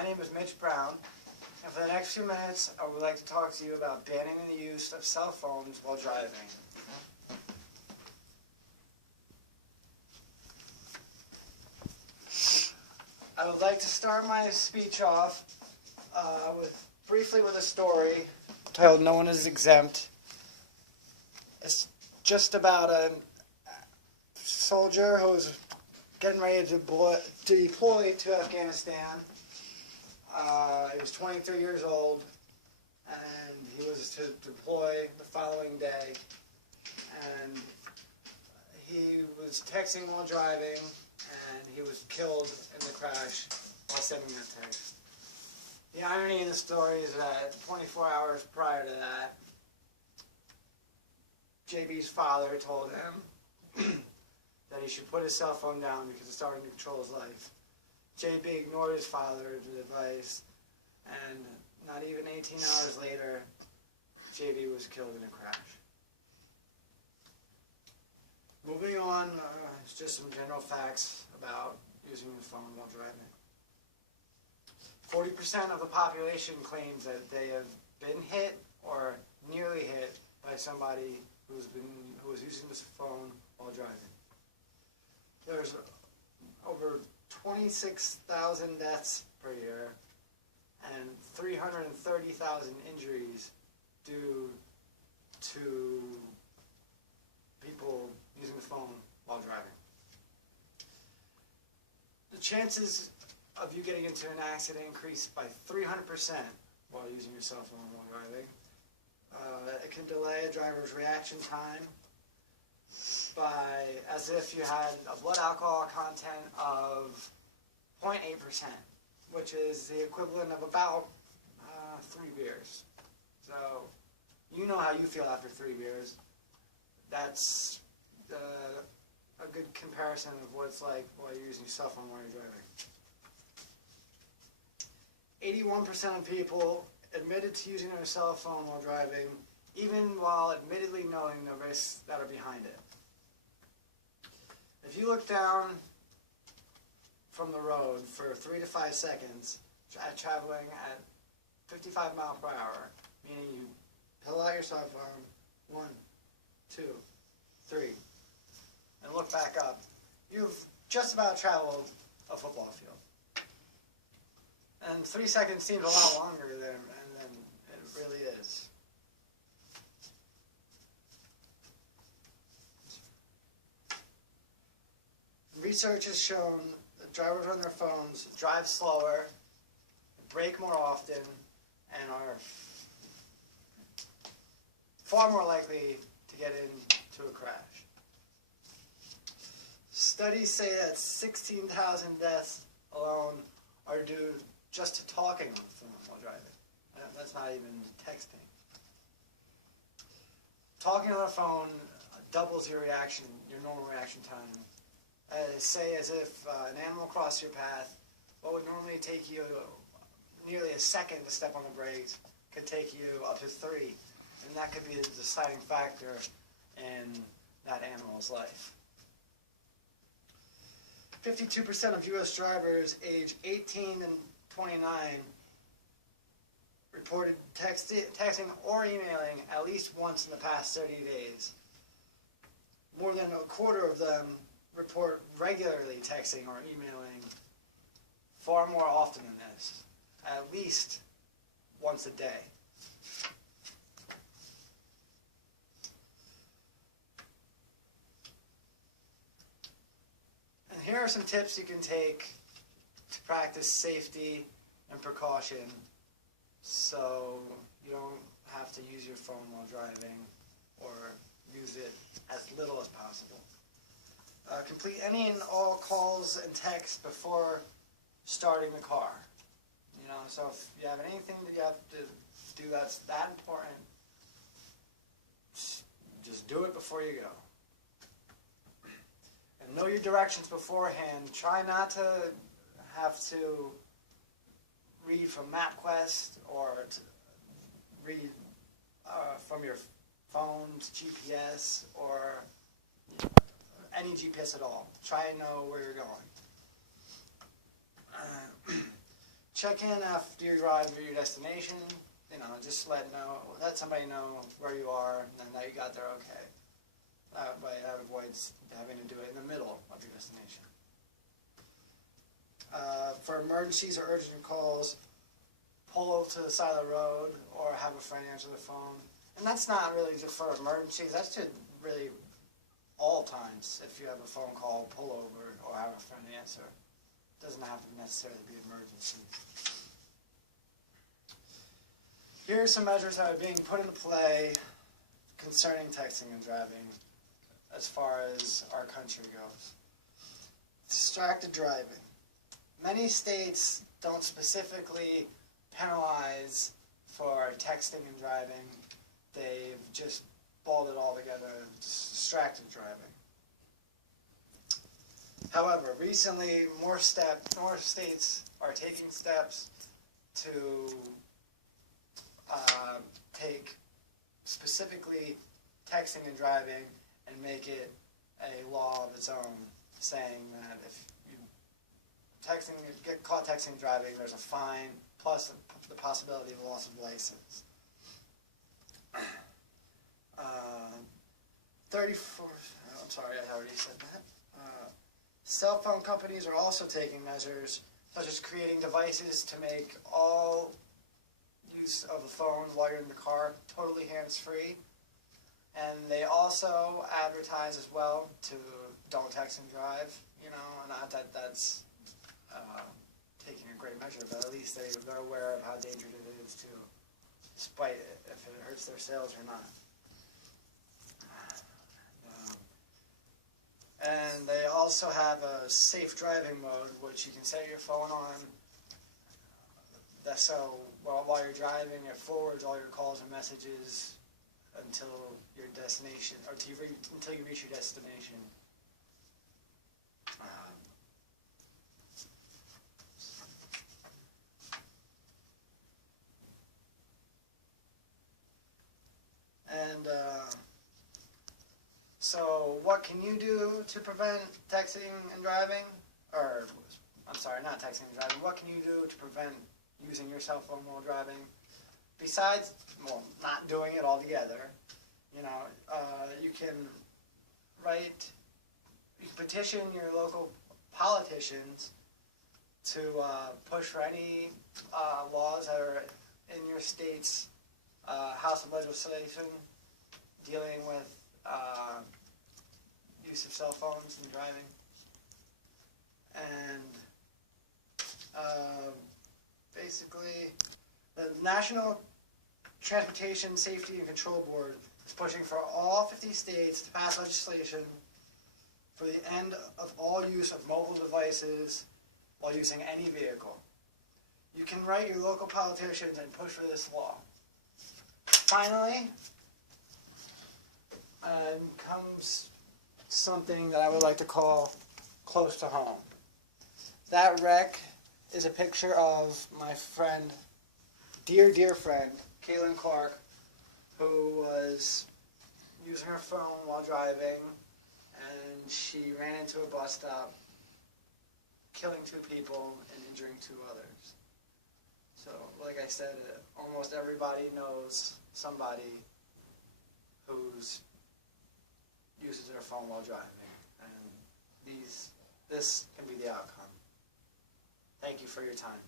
My name is Mitch Brown, and for the next few minutes, I would like to talk to you about banning the use of cell phones while driving. I would like to start my speech off briefly with a story titled "No One is Exempt." It's just about a soldier who was getting ready to deploy to Afghanistan. He was 23 years old, and he was to deploy the following day. And he was texting while driving, and he was killed in the crash while sending that text. The irony in the story is that 24 hours prior to that, JB's father told him that he should put his cell phone down because it's starting to control his life. JB ignored his father's advice, and not even 18 hours later, JB was killed in a crash. Moving on, it's just some general facts about using your phone while driving. 40% of the population claims that they have been hit or nearly hit by somebody who was using this phone while driving. There's over 26,000 deaths per year and 330,000 injuries due to people using the phone while driving. The chances of you getting into an accident increase by 300% while using your cell phone while driving. It can delay a driver's reaction time by as if you had a blood alcohol content of 0.8%, which is the equivalent of about 3 beers. So you know how you feel after 3 beers. That's a good comparison of what it's like while you're using your cell phone while you're driving. 81% of people admitted to using their cell phone while driving, even while admittedly knowing the risks that are behind it. If you look down from the road for 3 to 5 seconds, traveling at 55 miles per hour, meaning you pull out your cell phone, 1, 2, 3, and look back up, you've just about traveled a football field. And 3 seconds seems a lot longer than it really is. Research has shown that drivers on their phones drive slower, brake more often, and are far more likely to get into a crash. Studies say that 16,000 deaths alone are due just to talking on the phone while driving. That's not even texting. Talking on the phone doubles your normal reaction time. Say as if an animal crossed your path, what would normally take you nearly a second to step on the brakes could take you up to 3. And that could be the deciding factor in that animal's life. 52% of U.S. drivers age 18 and 29 reported texting or emailing at least once in the past 30 days. More than a quarter of them report regularly texting or emailing far more often than this, at least once a day. And here are some tips you can take to practice safety and precaution so you don't have to use your phone while driving or use it as little as possible. Complete any and all calls and texts before starting the car. So if you have anything that you have to do that's that important, just do it before you go. And know your directions beforehand. Try not to have to read from MapQuest or to read from your phone's GPS or any GPS at all. Try and know where you're going. check in after you arrive at your destination. You know, just let somebody know where you are and that you got there okay. That way, that avoids having to do it in the middle of your destination. For emergencies or urgent calls, pull over to the side of the road or have a friend answer the phone. And that's not really just for emergencies. That's just really all times. If you have a phone call, pull over or have a friend answer. It doesn't have to necessarily be an emergency. Here are some measures that are being put into play concerning texting and driving as far as our country goes. Distracted driving. Many states don't specifically penalize for texting and driving. They've just balled it all together, distracted driving. However, recently more states are taking steps to take specifically texting and driving and make it a law of its own, saying that if you get caught texting and driving, there's a fine plus the possibility of loss of license. 34. I'm sorry, I already said that. Cell phone companies are also taking measures such as creating devices to make all use of the phone while you're in the car totally hands-free. And they also advertise as well to don't text and drive. You know, not that that's taking a great measure, but at least they're aware of how dangerous it is to, despite if it hurts their sales or not. And they also have a safe driving mode, which you can set your phone on. That's so while you're driving, it forwards all your calls and messages until your destination, or until you reach your destination. And so what can you do to prevent texting and driving? Or, I'm sorry, not texting and driving. What can you do to prevent using your cell phone while driving? Besides, well, not doing it altogether, you know, you can petition your local politicians to push for any laws that are in your state's House of Legislation dealing with use of cell phones and driving. And basically, the National Transportation Safety and Control Board is pushing for all 50 states to pass legislation for the end of all use of mobile devices while using any vehicle. You can write your local politicians and push for this law. Finally, comes something that I would like to call close to home. That wreck is a picture of my friend, dear friend, Caitlin Clark, who was using her phone while driving, and she ran into a bus stop, killing 2 people and injuring 2 others. So, like I said, almost everybody knows somebody who's uses their phone while driving, and this can be the outcome. Thank you for your time.